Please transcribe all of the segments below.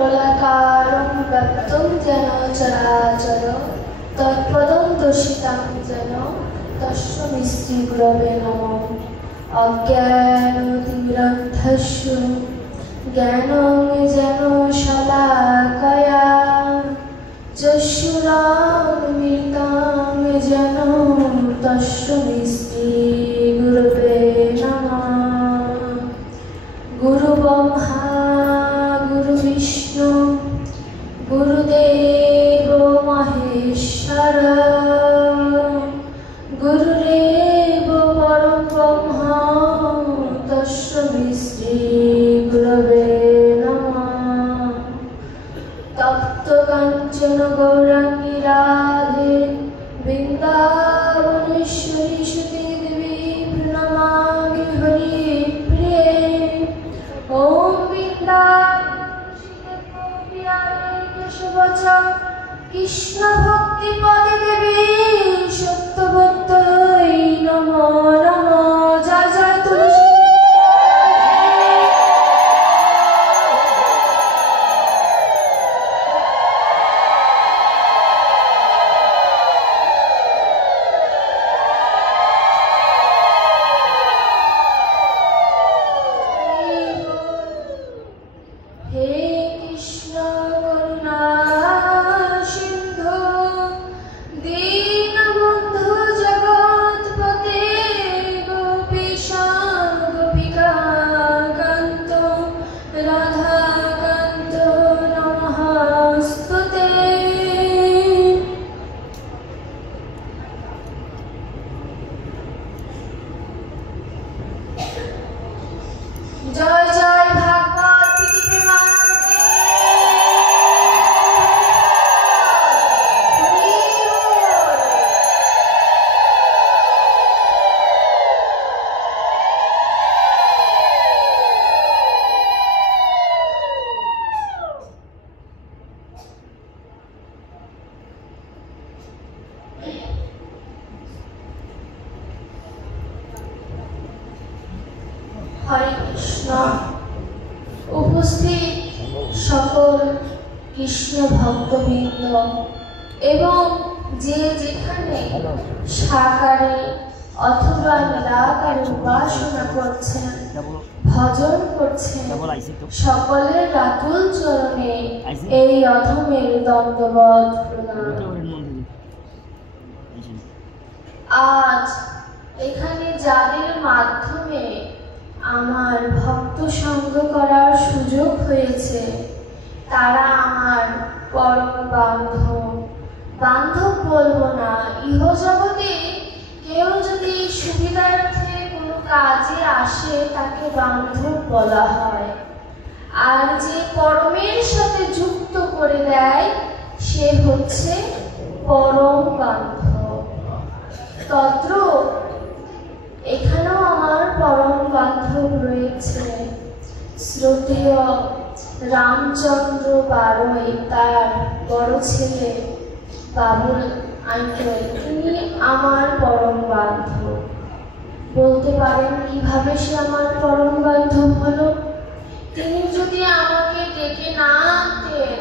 गोलाकारं व्याप्तं येन चराचरं तत्पदं दर्शितं येन तस्मै श्रीगुरवे नमः। अज्ञानतिमिरान्धस्य ज्ञानञ्जनशलाकया चक्षुरान्मिलितं येन तस्मै श्रीगुरवे नमः। गुरुब्रह्मा गुरुविष्णु गुरुदेवो महेश्वरा गुरुरेव परं ब्रह्म तस्मै श्रीगुरवे नमः। तप्तकाञ्चन गौराङ्गी राधे वृन्दावनेश्वरी सुते देवी प्रणमामि हरिप्रिये। ॐ कृष्ण भक्ति पदे देवी सत्यवत्यै नमो नमो। जय जय तुलसी। हरे कृष्ण। उपस्थित सकल कृष्ण भक्तबृंद एवं जे जेखाने साकारे अथवा निराकारे उपासना करছেন भजन করছেন সকলের রাতুল চরণে এই অধমের দণ্ডবত প্রণাম। আজ এখানে যাদের মাধ্যমে আমার ভক্ত সঙ্গ করার সুযোগ হয়েছে তারা আমার পরম বান্ধব। বান্ধব বলবো না, ইহজগতে কেউ যদি সুবিধার্থে কোনো কাজে আসে তাকে বান্ধব বলা হয়, আর যে পরমের সাথে যুক্ত করে দেয় সে হচ্ছে পরম বান্ধব। তত্র এখানেও আমার পরম বান্ধব রয়েছে। শ্রদ্ধেয় রামচন্দ্র বারোই তার বড় ছেলে বাবুল আঙ্কেল, তিনি আমার পরম বান্ধব। বলতে পারেন কিভাবে সে আমার পরম বান্ধব হলো? তিনি যদি আমাকে ডেকে না আনতেন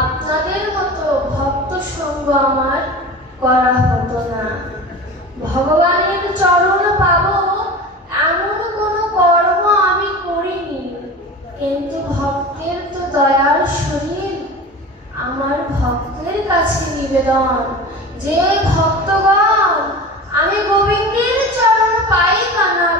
আপনাদের মতো ভক্ত সঙ্গ আমার করা হতো না। ভগবানের চরণ পাবো এমন কোনো কর্ম আমি করিনি, কিন্তু ভক্তের তো দয়ার শরীর। আমার ভক্তের কাছে নিবেদন যে ভক্তগণ আমি গোবিন্দের চরণ পাই কানা